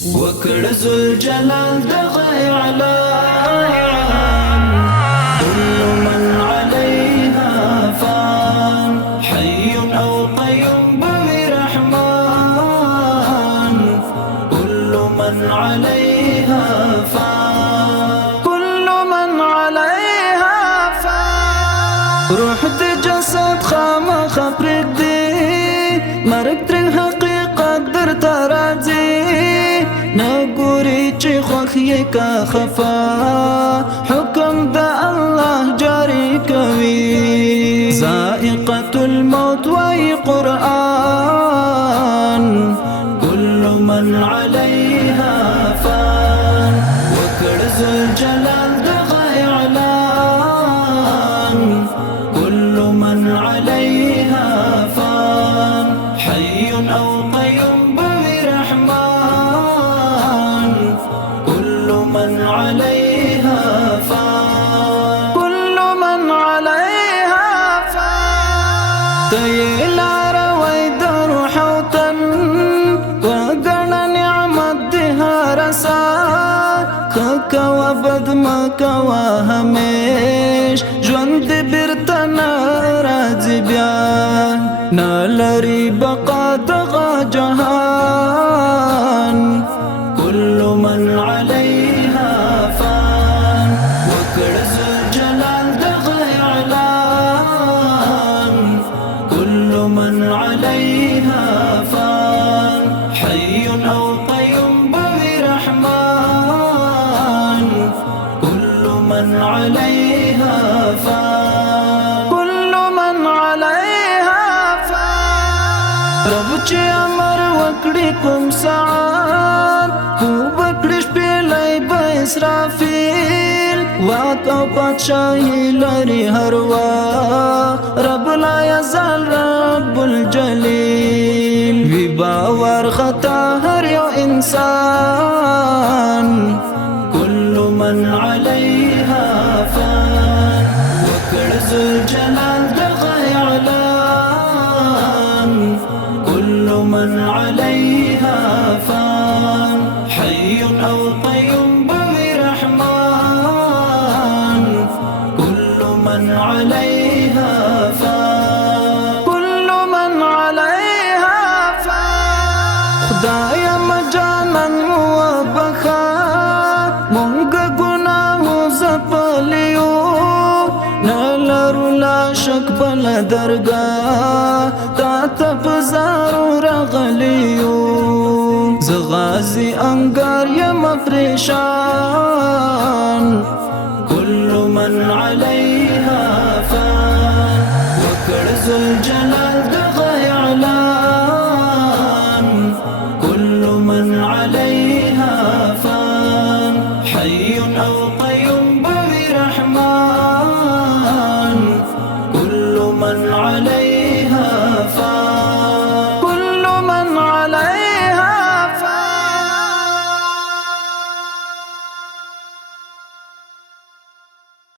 وکړ ذل جلال دغه اعلان كل من عليها فان حي او قيوم بوي رحمن كل من عليها فان كل من عليها فان روح دي جسد خامخ پرېږدي مرګ تر حقیقت در تراځي نګوري چې خوښ یې کا خفا حکم د الله جاری کوي ذائقة الموت وای قرآن كل من عليها فان وکړ ذل جلال دغه اعلان كل من عليها فان حي او قيوم بوي رحمن كل من عليها فان كل من عليها فان تيلار ويد روح وطن وقنا نعمت دها رسا خكا وبد مكا وهميش جوند برتنا راځي بیا نالري بقا دغه جهان كل من عليها فان وکړ ذل جلال دغه اعلان كل من عليها فان حي او قيوم بوي رحمن كل من عليها فان كل من عليها فان رب چې امر وکړي کوم ساعت کو وکړي شپېلۍ به اسرافیل واک او پادشاهي لري هر وخت رب لا یزال رب الجلیل وی باور خطا هر یو انسان كل من عليها فان وکړ ذل جلال دغه اعلان كل من عليها فان حي او قيوم بوي رحمن كل من عليها فان كل من عليها فان خدایا مجانن وبخا مونږ ګناه زپلیو نلرو لا شک بل درگاه تا تپزارو رغلیو زغازی انگار یم پریشان كل من عليها فان وکړ ذل جلال